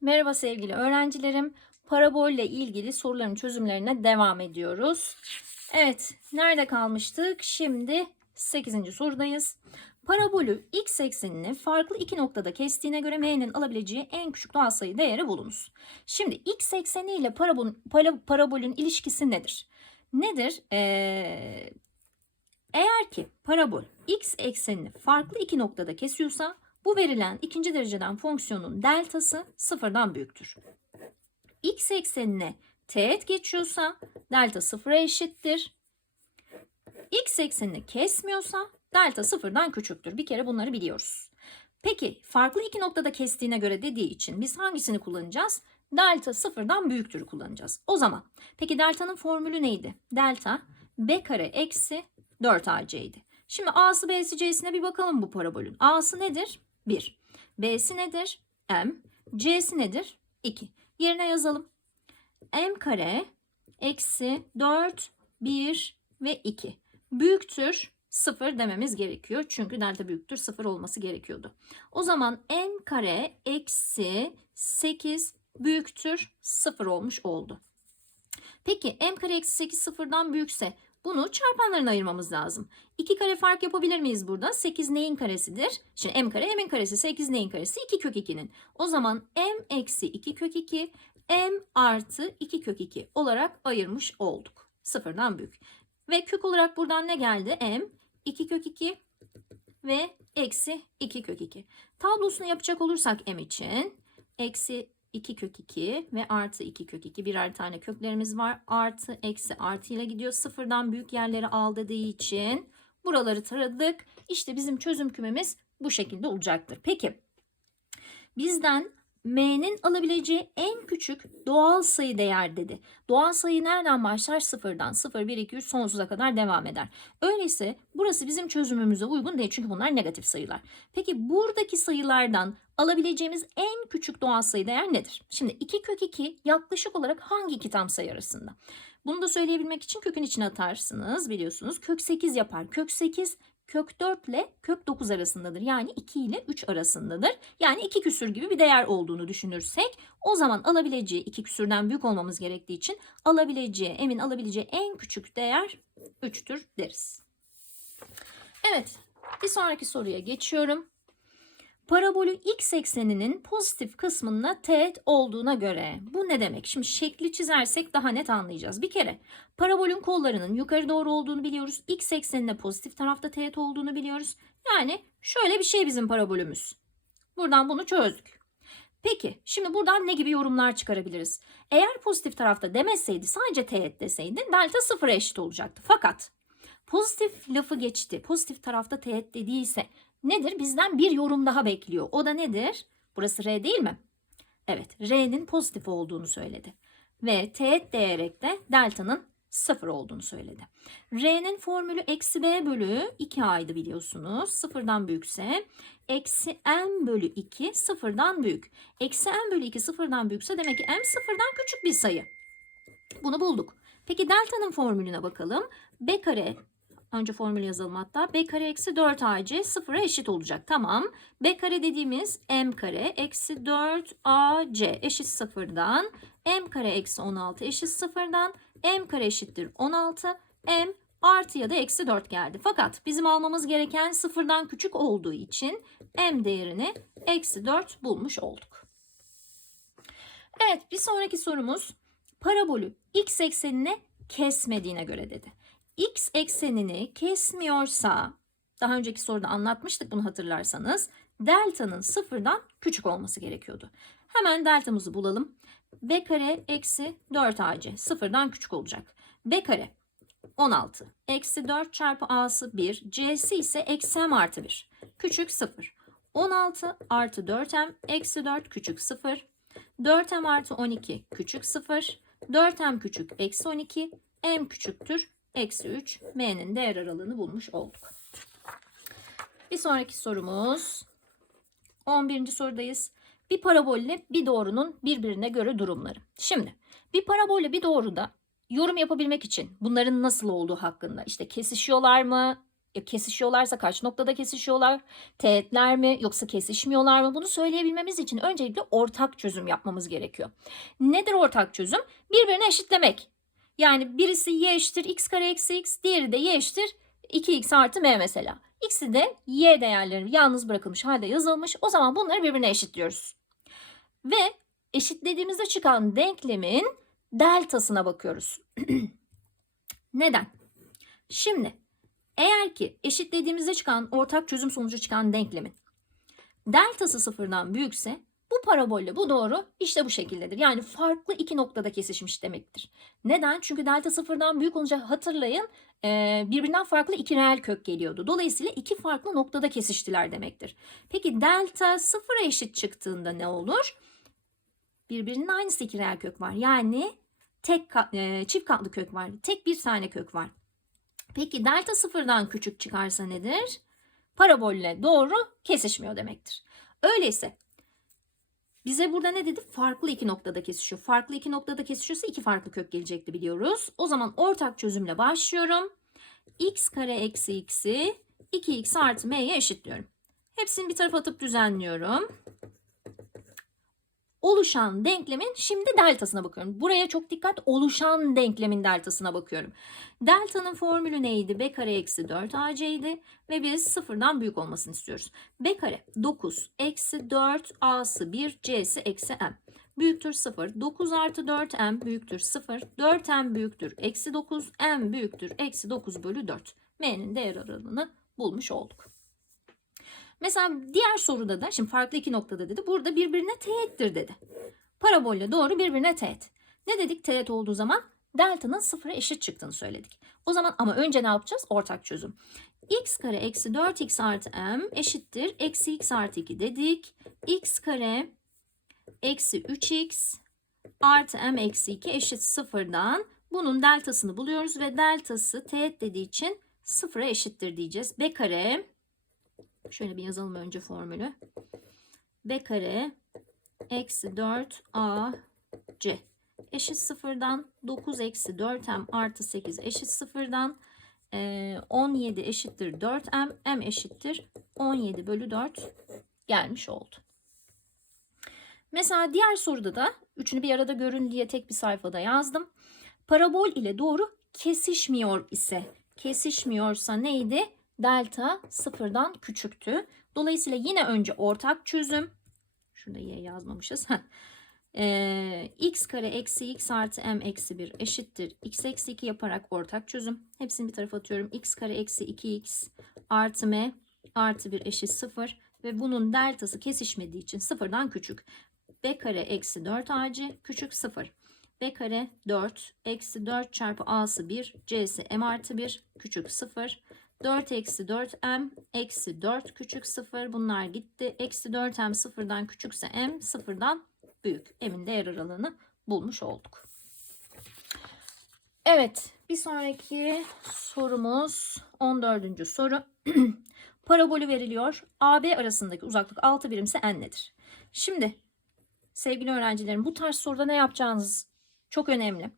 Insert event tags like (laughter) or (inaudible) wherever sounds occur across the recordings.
Merhaba sevgili öğrencilerim. Parabolle ilgili soruların çözümlerine devam ediyoruz. Evet, nerede kalmıştık? Şimdi 8. sorudayız. Parabolü x eksenini farklı iki noktada kestiğine göre m'nin alabileceği en küçük doğal sayı değeri bulunuz. Şimdi x ekseni ile parabolün, para- parabolün ilişkisi nedir? Nedir? Ee, eğer ki parabol x eksenini farklı iki noktada kesiyorsa bu verilen ikinci dereceden fonksiyonun deltası sıfırdan büyüktür. X eksenine teğet geçiyorsa delta sıfıra eşittir. X eksenini kesmiyorsa delta sıfırdan küçüktür. Bir kere bunları biliyoruz. Peki farklı iki noktada kestiğine göre dediği için biz hangisini kullanacağız? Delta sıfırdan büyüktür kullanacağız. O zaman peki delta'nın formülü neydi? Delta b kare eksi 4ac'ydi. Şimdi a'sı b'si c'sine bir bakalım bu parabolün. a'sı nedir? 1. B'si nedir? M. C'si nedir? 2. Yerine yazalım. M kare eksi 4, 1 ve 2. Büyüktür 0 dememiz gerekiyor. Çünkü delta büyüktür 0 olması gerekiyordu. O zaman M kare eksi 8 büyüktür 0 olmuş oldu. Peki M kare eksi 8 sıfırdan büyükse bunu çarpanlarına ayırmamız lazım. 2 kare fark yapabilir miyiz burada? 8 neyin karesidir? Şimdi m kare m'in karesi 8 neyin karesi? 2 kök 2'nin. O zaman m eksi 2 kök 2 m artı 2 kök 2 olarak ayırmış olduk. Sıfırdan büyük. Ve kök olarak buradan ne geldi? m 2 kök 2 ve eksi 2 kök 2. Tablosunu yapacak olursak m için eksi 2 kök 2 ve artı 2 kök 2 birer tane köklerimiz var. Artı eksi artı ile gidiyor. Sıfırdan büyük yerleri al dediği için buraları taradık. İşte bizim çözüm kümemiz bu şekilde olacaktır. Peki bizden m'nin alabileceği en küçük doğal sayı değer dedi. Doğal sayı nereden başlar? Sıfırdan. 0, 1, 2, 3 sonsuza kadar devam eder. Öyleyse burası bizim çözümümüze uygun değil çünkü bunlar negatif sayılar. Peki buradaki sayılardan alabileceğimiz en küçük doğal sayı değer nedir? Şimdi 2 kök 2 yaklaşık olarak hangi iki tam sayı arasında? Bunu da söyleyebilmek için kökün içine atarsınız biliyorsunuz. Kök 8 yapar. Kök 8 kök 4 ile kök 9 arasındadır. Yani 2 ile 3 arasındadır. Yani 2 küsür gibi bir değer olduğunu düşünürsek o zaman alabileceği 2 küsürden büyük olmamız gerektiği için alabileceği, emin alabileceği en küçük değer 3'tür deriz. Evet bir sonraki soruya geçiyorum. Parabolü x ekseninin pozitif kısmına teğet olduğuna göre bu ne demek? Şimdi şekli çizersek daha net anlayacağız. Bir kere parabolün kollarının yukarı doğru olduğunu biliyoruz. X eksenine pozitif tarafta teğet olduğunu biliyoruz. Yani şöyle bir şey bizim parabolümüz. Buradan bunu çözdük. Peki şimdi buradan ne gibi yorumlar çıkarabiliriz? Eğer pozitif tarafta demeseydi sadece teğet deseydi delta sıfıra eşit olacaktı. Fakat pozitif lafı geçti. Pozitif tarafta teğet dediyse nedir? Bizden bir yorum daha bekliyor. O da nedir? Burası R değil mi? Evet, R'nin pozitif olduğunu söyledi. Ve teğet diyerek de delta'nın sıfır olduğunu söyledi. R'nin formülü eksi B bölü 2A'ydı biliyorsunuz. Sıfırdan büyükse eksi M bölü 2 sıfırdan büyük. Eksi M bölü 2 sıfırdan büyükse demek ki M sıfırdan küçük bir sayı. Bunu bulduk. Peki delta'nın formülüne bakalım. B kare Önce formül yazalım hatta. B kare eksi 4AC sıfıra eşit olacak. Tamam. B kare dediğimiz M kare eksi 4AC eşit sıfırdan. M kare eksi 16 eşit sıfırdan. M kare eşittir 16. M artı ya da eksi 4 geldi. Fakat bizim almamız gereken sıfırdan küçük olduğu için M değerini eksi 4 bulmuş olduk. Evet bir sonraki sorumuz parabolü x eksenine kesmediğine göre dedi x eksenini kesmiyorsa daha önceki soruda anlatmıştık bunu hatırlarsanız delta'nın sıfırdan küçük olması gerekiyordu. Hemen deltamızı bulalım. b kare eksi 4ac sıfırdan küçük olacak. b kare 16 eksi 4 çarpı a'sı 1 c'si ise eksi m artı 1 küçük 0. 16 artı 4m eksi 4 küçük 0. 4m artı 12 küçük 0. 4m küçük eksi 12 m küçüktür eksi 3 m'nin değer aralığını bulmuş olduk. Bir sonraki sorumuz 11. sorudayız. Bir parabolle bir doğrunun birbirine göre durumları. Şimdi bir parabolle bir doğruda yorum yapabilmek için bunların nasıl olduğu hakkında işte kesişiyorlar mı, E, kesişiyorlarsa kaç noktada kesişiyorlar? Teğetler mi yoksa kesişmiyorlar mı? Bunu söyleyebilmemiz için öncelikle ortak çözüm yapmamız gerekiyor. Nedir ortak çözüm? Birbirine eşitlemek. Yani birisi y eşittir x kare eksi x, diğeri de y eşittir 2x artı m mesela. İkisi de y değerleri yalnız bırakılmış halde yazılmış. O zaman bunları birbirine eşitliyoruz. Ve eşitlediğimizde çıkan denklemin deltasına bakıyoruz. (clears throat) Neden? Şimdi eğer ki eşitlediğimizde çıkan ortak çözüm sonucu çıkan denklemin deltası sıfırdan büyükse bu parabolle bu doğru işte bu şekildedir. Yani farklı iki noktada kesişmiş demektir. Neden? Çünkü delta sıfırdan büyük olunca hatırlayın birbirinden farklı iki reel kök geliyordu. Dolayısıyla iki farklı noktada kesiştiler demektir. Peki delta sıfıra eşit çıktığında ne olur? Birbirinin aynısı iki reel kök var. Yani tek çift katlı kök var. Tek bir tane kök var. Peki delta sıfırdan küçük çıkarsa nedir? Parabolle doğru kesişmiyor demektir. Öyleyse bize burada ne dedi? Farklı iki noktada kesişiyor. Farklı iki noktada kesişiyorsa iki farklı kök gelecekti biliyoruz. O zaman ortak çözümle başlıyorum. x kare eksi x'i 2x artı m'ye eşitliyorum. Hepsini bir tarafa atıp düzenliyorum. Oluşan denklemin şimdi deltasına bakıyorum. Buraya çok dikkat oluşan denklemin deltasına bakıyorum. Delta'nın formülü neydi? b kare eksi 4 ac idi ve biz sıfırdan büyük olmasını istiyoruz. b kare 9 eksi 4 a'sı 1 c'si eksi m büyüktür 0. 9 artı 4m büyüktür 0. 4m büyüktür eksi 9. m büyüktür eksi 9 bölü 4. m'nin değer aralığını bulmuş olduk. Mesela diğer soruda da şimdi farklı iki noktada dedi. Burada birbirine teğettir dedi. Parabolle doğru birbirine teğet. Ne dedik teğet olduğu zaman? Delta'nın sıfıra eşit çıktığını söyledik. O zaman ama önce ne yapacağız? Ortak çözüm. x kare eksi 4x artı m eşittir. Eksi x artı 2 dedik. x kare eksi 3x artı m eksi 2 eşit sıfırdan bunun deltasını buluyoruz ve deltası teğet dediği için sıfıra eşittir diyeceğiz. b kare şöyle bir yazalım önce formülü. b kare eksi 4 a c eşit sıfırdan 9 eksi 4m artı 8 eşit sıfırdan e, 17 eşittir 4m m eşittir 17 bölü 4 gelmiş oldu. Mesela diğer soruda da üçünü bir arada görün diye tek bir sayfada yazdım. Parabol ile doğru kesişmiyor ise kesişmiyorsa neydi? Delta sıfırdan küçüktü. Dolayısıyla yine önce ortak çözüm. Şurada y yazmamışız. (laughs) Ee, x kare eksi x artı m eksi 1 eşittir. x eksi 2 yaparak ortak çözüm. Hepsini bir tarafa atıyorum. x kare eksi 2x artı m artı 1 eşit 0. Ve bunun deltası kesişmediği için sıfırdan küçük. b kare eksi 4 ac küçük 0. b kare 4 eksi 4 çarpı a'sı 1 c'si m artı 1 küçük 0. 4 eksi 4m eksi 4 küçük 0 bunlar gitti. Eksi 4m sıfırdan küçükse m sıfırdan büyük. M'in değer aralığını bulmuş olduk. Evet bir sonraki sorumuz 14. soru. (clears throat) Parabolü veriliyor. AB arasındaki uzaklık 6 birimse n nedir? Şimdi sevgili öğrencilerim bu tarz soruda ne yapacağınız çok önemli.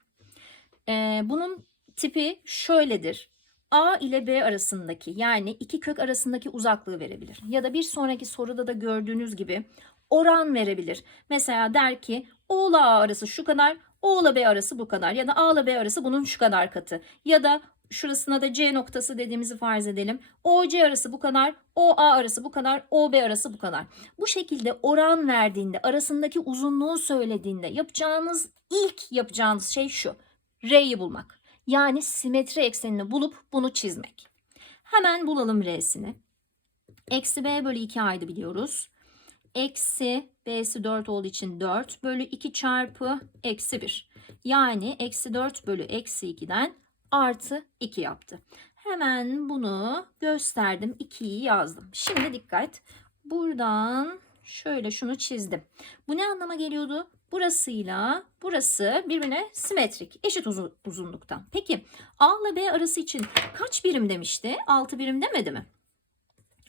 Ee, bunun tipi şöyledir. A ile B arasındaki yani iki kök arasındaki uzaklığı verebilir. Ya da bir sonraki soruda da gördüğünüz gibi oran verebilir. Mesela der ki O ile A arası şu kadar, O ile B arası bu kadar ya da A ile B arası bunun şu kadar katı. Ya da şurasına da C noktası dediğimizi farz edelim. OC arası bu kadar, OA arası bu kadar, OB arası bu kadar. Bu şekilde oran verdiğinde, arasındaki uzunluğu söylediğinde yapacağınız ilk yapacağınız şey şu. R'yi bulmak. Yani simetri eksenini bulup bunu çizmek. Hemen bulalım R'sini. Eksi B bölü 2 aydı biliyoruz. Eksi B'si 4 olduğu için 4 bölü 2 çarpı eksi 1. Yani eksi 4 bölü eksi 2'den artı 2 yaptı. Hemen bunu gösterdim. 2'yi yazdım. Şimdi dikkat. Buradan şöyle şunu çizdim. Bu ne anlama geliyordu? Burasıyla burası birbirine simetrik, eşit uzun, uzunlukta. Peki A ile B arası için kaç birim demişti? 6 birim demedi mi?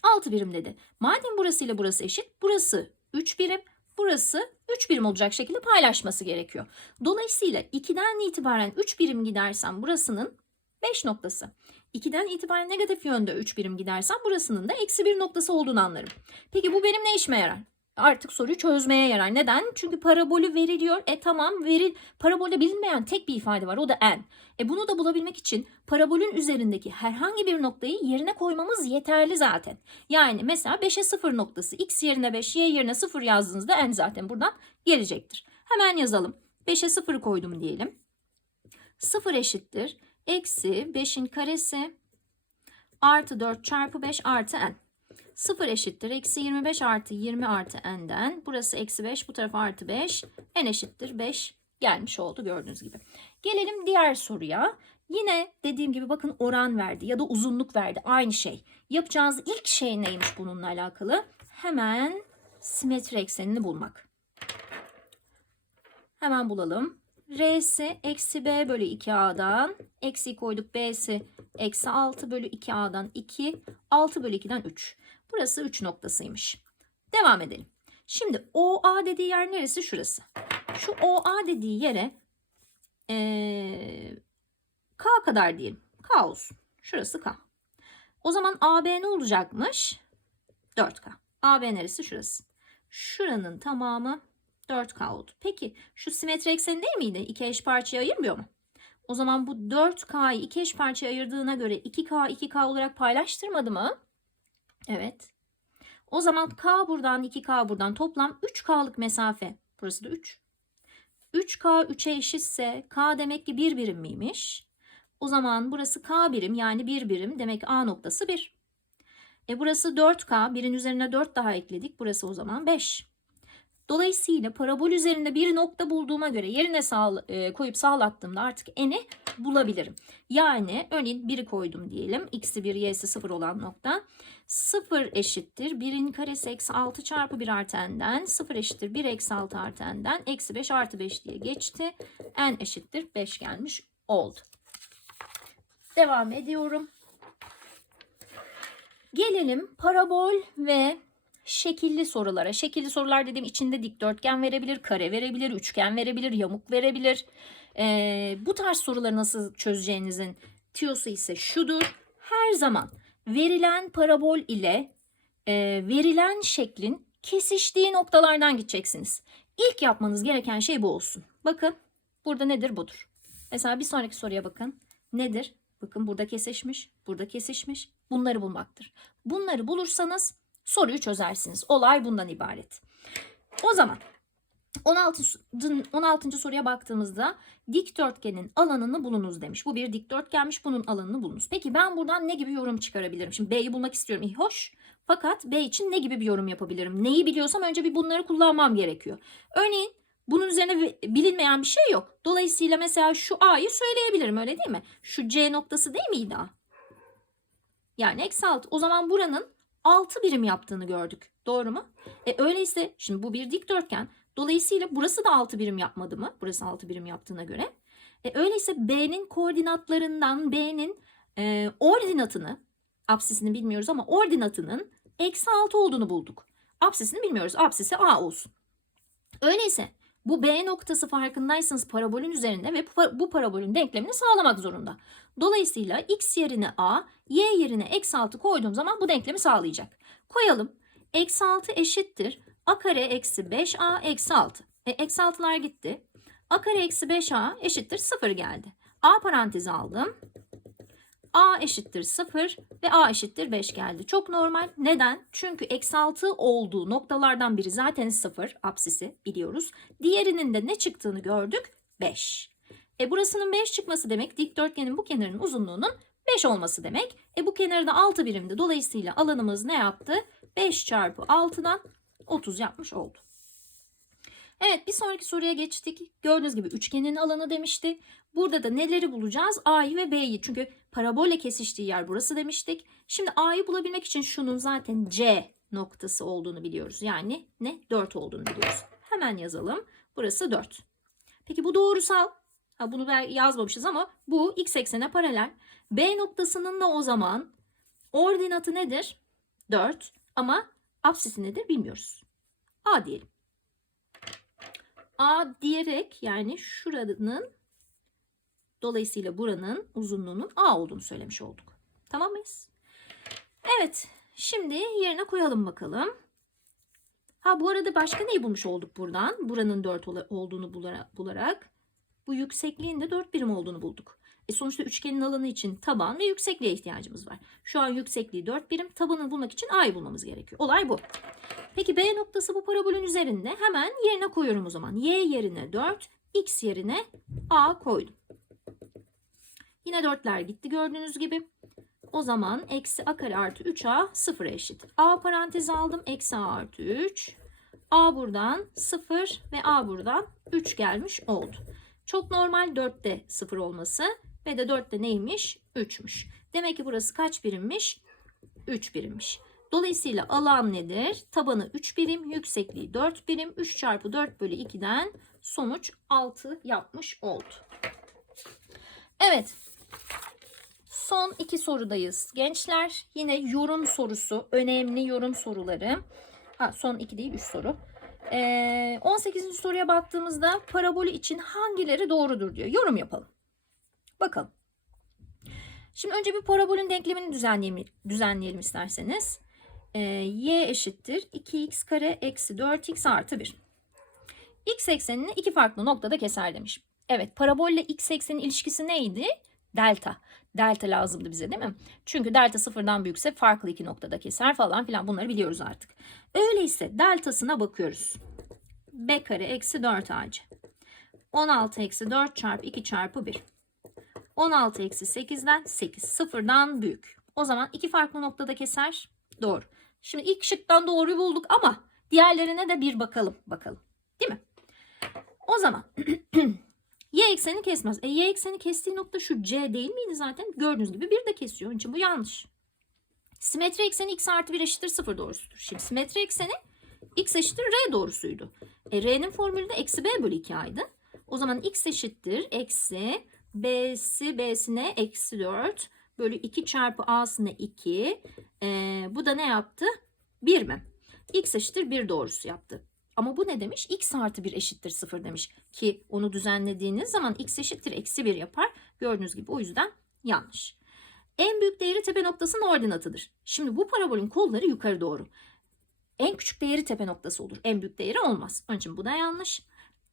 6 birim dedi. Madem burasıyla burası eşit, burası 3 birim, burası 3 birim olacak şekilde paylaşması gerekiyor. Dolayısıyla 2'den itibaren 3 birim gidersem burasının 5 noktası. 2'den itibaren negatif yönde 3 birim gidersem burasının da eksi 1 noktası olduğunu anlarım. Peki bu benim ne işime yarar? Artık soruyu çözmeye yarar. Neden? Çünkü parabolü veriliyor. E tamam veril parabolde bilinmeyen tek bir ifade var. O da n. E bunu da bulabilmek için parabolün üzerindeki herhangi bir noktayı yerine koymamız yeterli zaten. Yani mesela 5'e 0 noktası x yerine 5, y yerine 0 yazdığınızda n zaten buradan gelecektir. Hemen yazalım. 5'e 0 koydum diyelim. 0 eşittir. Eksi 5'in karesi artı 4 çarpı 5 artı n. 0 eşittir. Eksi 25 artı 20 artı n'den. Burası eksi 5 bu taraf artı 5. n eşittir 5 gelmiş oldu gördüğünüz gibi. Gelelim diğer soruya. Yine dediğim gibi bakın oran verdi ya da uzunluk verdi. Aynı şey. Yapacağınız ilk şey neymiş bununla alakalı? Hemen simetri eksenini bulmak. Hemen bulalım. R'si eksi B bölü 2A'dan. Eksi koyduk B'si eksi 6 bölü 2A'dan 2. 6 bölü 2'den 3. Burası 3 noktasıymış. Devam edelim. Şimdi OA dediği yer neresi? Şurası. Şu OA dediği yere ee, K kadar diyelim. K olsun. Şurası K. O zaman AB ne olacakmış? 4K. AB neresi? Şurası. Şuranın tamamı 4K oldu. Peki şu simetri ekseni değil miydi? İki eş parçaya ayırmıyor mu? O zaman bu 4K'yı iki eş parçaya ayırdığına göre 2K 2K olarak paylaştırmadı mı? Evet. O zaman K buradan 2K buradan toplam 3K'lık mesafe. Burası da 3. 3K 3'e eşitse K demek ki 1 birim miymiş? O zaman burası K birim yani 1 birim demek A noktası 1. E burası 4K. Birin üzerine 4 daha ekledik. Burası o zaman 5. Dolayısıyla parabol üzerinde bir nokta bulduğuma göre yerine sağ, e, koyup sağlattığımda artık n'i bulabilirim. Yani örneğin 1'i koydum diyelim. x'i 1, y'si 0 olan nokta. 0 eşittir. 1'in karesi eksi 6 çarpı 1 artı n'den. 0 eşittir 1 eksi 6 artı n'den. Eksi 5 artı 5 diye geçti. n eşittir 5 gelmiş oldu. Devam ediyorum. Gelelim parabol ve şekilli sorulara. Şekilli sorular dediğim içinde dikdörtgen verebilir, kare verebilir, üçgen verebilir, yamuk verebilir. Ee, bu tarz soruları nasıl çözeceğinizin tiyosu ise şudur. Her zaman verilen parabol ile e, verilen şeklin kesiştiği noktalardan gideceksiniz. İlk yapmanız gereken şey bu olsun. Bakın burada nedir budur. Mesela bir sonraki soruya bakın. Nedir? Bakın burada kesişmiş, burada kesişmiş. Bunları bulmaktır. Bunları bulursanız soruyu çözersiniz. Olay bundan ibaret. O zaman 16. 16. soruya baktığımızda dikdörtgenin alanını bulunuz demiş. Bu bir dikdörtgenmiş bunun alanını bulunuz. Peki ben buradan ne gibi yorum çıkarabilirim? Şimdi B'yi bulmak istiyorum. İyi hoş. Fakat B için ne gibi bir yorum yapabilirim? Neyi biliyorsam önce bir bunları kullanmam gerekiyor. Örneğin bunun üzerine bilinmeyen bir şey yok. Dolayısıyla mesela şu A'yı söyleyebilirim öyle değil mi? Şu C noktası değil miydi A? Yani eksi 6. O zaman buranın 6 birim yaptığını gördük. Doğru mu? E öyleyse şimdi bu bir dikdörtgen. Dolayısıyla burası da 6 birim yapmadı mı? Burası 6 birim yaptığına göre. E öyleyse B'nin koordinatlarından B'nin e, ordinatını, apsisini bilmiyoruz ama ordinatının eksi 6 olduğunu bulduk. Apsisini bilmiyoruz. Apsisi A olsun. Öyleyse bu B noktası farkındaysanız parabolün üzerinde ve bu parabolün denklemini sağlamak zorunda. Dolayısıyla x yerine a, y yerine eksi 6 koyduğum zaman bu denklemi sağlayacak. Koyalım. Eksi 6 eşittir. a kare eksi 5a eksi 6. E, eksi 6'lar gitti. a kare eksi 5a eşittir 0 geldi. a parantezi aldım. A eşittir 0 ve A eşittir 5 geldi. Çok normal. Neden? Çünkü eksi 6 olduğu noktalardan biri zaten 0 apsisi biliyoruz. Diğerinin de ne çıktığını gördük? 5. E burasının 5 çıkması demek dikdörtgenin bu kenarının uzunluğunun 5 olması demek. E bu kenarda 6 birimdi. Dolayısıyla alanımız ne yaptı? 5 çarpı 6'dan 30 yapmış oldu. Evet bir sonraki soruya geçtik. Gördüğünüz gibi üçgenin alanı demişti. Burada da neleri bulacağız? A'yı ve B'yi. Çünkü parabolle kesiştiği yer burası demiştik. Şimdi A'yı bulabilmek için şunun zaten C noktası olduğunu biliyoruz. Yani ne? 4 olduğunu biliyoruz. Hemen yazalım. Burası 4. Peki bu doğrusal. Ha, bunu yazmamışız ama bu x eksene paralel. B noktasının da o zaman ordinatı nedir? 4 ama apsisi nedir bilmiyoruz. A diyelim. A diyerek yani şuranın dolayısıyla buranın uzunluğunun A olduğunu söylemiş olduk. Tamam mıyız? Evet. Şimdi yerine koyalım bakalım. Ha bu arada başka neyi bulmuş olduk buradan? Buranın 4 olduğunu bulara- bularak. Bu yüksekliğin de 4 birim olduğunu bulduk. E sonuçta üçgenin alanı için taban ve yüksekliğe ihtiyacımız var. Şu an yüksekliği 4 birim. Tabanını bulmak için a'yı bulmamız gerekiyor. Olay bu. Peki B noktası bu parabolün üzerinde. Hemen yerine koyuyorum o zaman. Y yerine 4, X yerine A koydum. Yine 4'ler gitti gördüğünüz gibi. O zaman eksi a kare artı 3a sıfıra eşit. A parantezi aldım. Eksi a artı 3. A buradan 0 ve a buradan 3 gelmiş oldu. Çok normal 4'te 0 olması ve de 4'te neymiş? 3'müş. Demek ki burası kaç birimmiş? 3 birimmiş. Dolayısıyla alan nedir? Tabanı 3 birim, yüksekliği 4 birim. 3 çarpı 4 bölü 2'den sonuç 6 yapmış oldu. Evet. Son iki sorudayız. Gençler yine yorum sorusu. Önemli yorum soruları. Ha, son iki değil 3 soru. Ee, 18. soruya baktığımızda parabolü için hangileri doğrudur diyor. Yorum yapalım. Bakalım. Şimdi önce bir parabolün denklemini düzenleyelim, düzenleyelim isterseniz. Ee, y eşittir 2x kare eksi 4x artı 1. x eksenini iki farklı noktada keser demiş. Evet parabolle x eksenin ilişkisi neydi? Delta. Delta lazımdı bize değil mi? Çünkü delta sıfırdan büyükse farklı iki noktada keser falan filan bunları biliyoruz artık. Öyleyse deltasına bakıyoruz. b kare eksi 4 ac. 16 eksi 4 çarpı 2 çarpı 1. 16 eksi 8'den 8. Sıfırdan büyük. O zaman iki farklı noktada keser. Doğru. Şimdi ilk şıktan doğruyu bulduk ama diğerlerine de bir bakalım. Bakalım. Değil mi? O zaman (clears throat) y ekseni kesmez. E y ekseni kestiği nokta şu c değil miydi zaten? Gördüğünüz gibi bir de kesiyor. Onun için bu yanlış. Simetri ekseni x artı 1 eşittir 0 doğrusudur. Şimdi simetri ekseni x eşittir r doğrusuydu. E, r'nin formülü de eksi b bölü 2a'ydı. O zaman x eşittir eksi b'si b'sine eksi 4 bölü 2 çarpı a'sine 2. Ee, bu da ne yaptı? 1 mi? x eşittir 1 doğrusu yaptı. Ama bu ne demiş? x artı 1 eşittir 0 demiş. Ki onu düzenlediğiniz zaman x eşittir eksi 1 yapar. Gördüğünüz gibi o yüzden yanlış. En büyük değeri tepe noktasının ordinatıdır. Şimdi bu parabolün kolları yukarı doğru. En küçük değeri tepe noktası olur. En büyük değeri olmaz. Onun için bu da yanlış.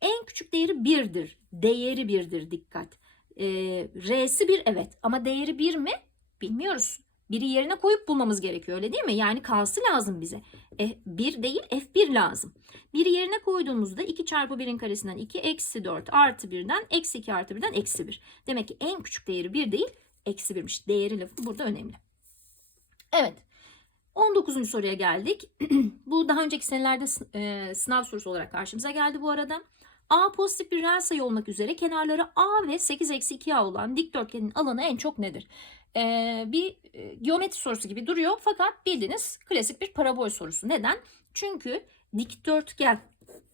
En küçük değeri 1'dir. Değeri 1'dir dikkat. Ee, R'si 1 evet ama değeri 1 mi? Bilmiyoruz. Biri yerine koyup bulmamız gerekiyor öyle değil mi? Yani K'sı lazım bize. E, 1 değil F1 lazım. Biri yerine koyduğumuzda 2 çarpı 1'in karesinden 2 eksi 4 artı 1'den eksi 2 artı 1'den eksi 1. Demek ki en küçük değeri 1 değil eksi 1'miş. Değeri lafı burada önemli. Evet. 19. soruya geldik. (clears throat) bu daha önceki senelerde e, sınav sorusu olarak karşımıza geldi bu arada. A pozitif bir reel sayı olmak üzere kenarları A ve 8 eksi 2A olan dikdörtgenin alanı en çok nedir? Ee, bir e, geometri sorusu gibi duruyor fakat bildiğiniz klasik bir parabol sorusu. Neden? Çünkü dikdörtgen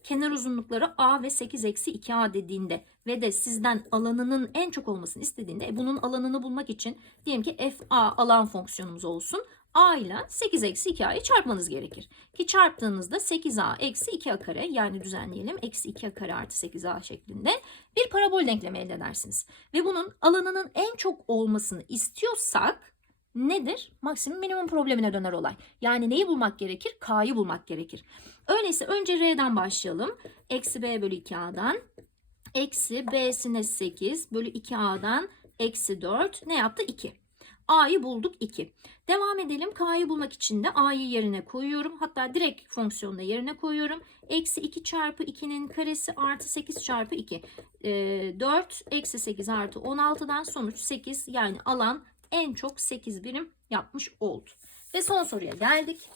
kenar uzunlukları A ve 8 eksi 2A dediğinde ve de sizden alanının en çok olmasını istediğinde e, bunun alanını bulmak için diyelim ki FA alan fonksiyonumuz olsun. A ile 8 eksi 2a'yı çarpmanız gerekir. Ki çarptığınızda 8a eksi 2a kare yani düzenleyelim eksi 2a kare artı 8a şeklinde bir parabol denklemi elde edersiniz. Ve bunun alanının en çok olmasını istiyorsak nedir? Maksimum minimum problemine döner olay. Yani neyi bulmak gerekir? K'yı bulmak gerekir. Öyleyse önce R'den başlayalım. Eksi B bölü 2A'dan. Eksi B'sine 8 bölü 2A'dan eksi 4 ne yaptı? 2. A'yı bulduk 2. Devam edelim. K'yı bulmak için de A'yı yerine koyuyorum. Hatta direkt fonksiyonda yerine koyuyorum. Eksi 2 çarpı 2'nin karesi artı 8 çarpı 2. Ee, 4 eksi 8 artı 16'dan sonuç 8. Yani alan en çok 8 birim yapmış oldu. Ve son soruya geldik.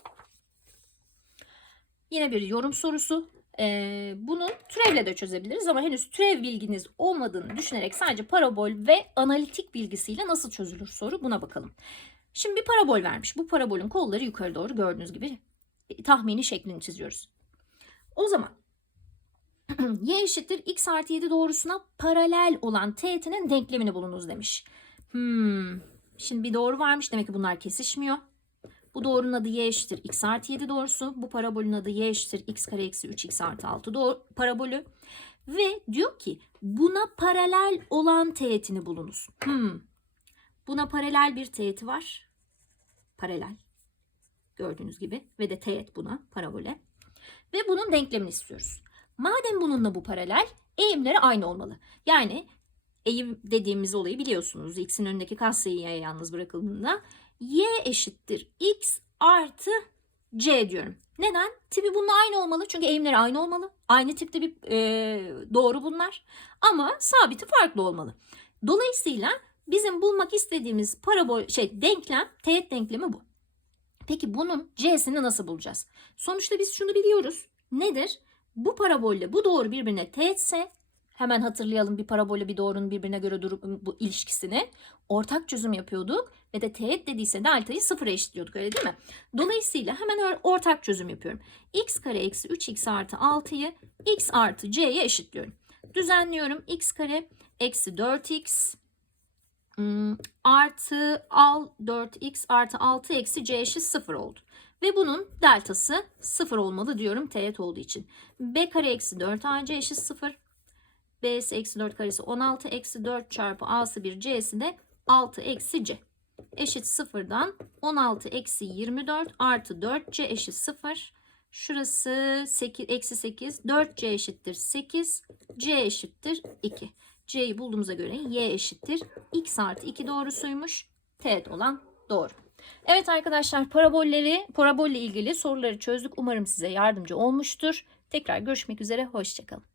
Yine bir yorum sorusu. Ee, bunu türevle de çözebiliriz ama henüz türev bilginiz olmadığını düşünerek sadece parabol ve analitik bilgisiyle nasıl çözülür soru buna bakalım. Şimdi bir parabol vermiş. Bu parabolün kolları yukarı doğru gördüğünüz gibi e, tahmini şeklini çiziyoruz. O zaman (clears throat) y eşittir x artı 7 doğrusuna paralel olan teğetinin denklemini bulunuz demiş. Hmm. Şimdi bir doğru varmış demek ki bunlar kesişmiyor. Bu doğrunun adı y eşittir x artı 7 doğrusu. Bu parabolün adı y eşittir x kare eksi 3 x artı 6 doğru, parabolü. Ve diyor ki buna paralel olan teğetini bulunuz. Hmm. Buna paralel bir teğeti var. paralel. Gördüğünüz gibi ve de teğet buna parabole. Ve bunun denklemini istiyoruz. Madem bununla bu paralel, eğimleri aynı olmalı. Yani eğim dediğimiz olayı biliyorsunuz. X'in önündeki katsayıya yalnız bırakıldığında y eşittir x artı c diyorum. Neden? Tipi bununla aynı olmalı. Çünkü eğimleri aynı olmalı. Aynı tipte bir e, doğru bunlar. Ama sabiti farklı olmalı. Dolayısıyla bizim bulmak istediğimiz parabol şey denklem teğet denklemi bu. Peki bunun c'sini nasıl bulacağız? Sonuçta biz şunu biliyoruz. Nedir? Bu parabolle bu doğru birbirine teğetse hemen hatırlayalım bir parabolle bir doğrunun birbirine göre durup bu ilişkisini ortak çözüm yapıyorduk ve de teğet dediyse deltayı sıfıra eşitliyorduk öyle değil mi? Dolayısıyla hemen or- ortak çözüm yapıyorum. x kare eksi 3x artı 6'yı x artı c'ye eşitliyorum. Düzenliyorum. x kare eksi 4x hmm, artı al 4x artı 6 eksi c eşit 0 oldu. Ve bunun deltası 0 olmalı diyorum teğet olduğu için. b kare eksi 4ac eşit 0. b'si eksi 4 karesi 16 eksi 4 çarpı a'sı 1 c'si de 6 eksi c. Eşit 0'dan 16 eksi 24 artı 4c eşit 0. Şurası 8, eksi 8. 4c eşittir 8. c eşittir 2. c'yi bulduğumuza göre y eşittir x artı 2 doğrusuymuş. Teğet olan doğru. Evet arkadaşlar parabolleri, parabolle ilgili soruları çözdük. Umarım size yardımcı olmuştur. Tekrar görüşmek üzere. Hoşçakalın.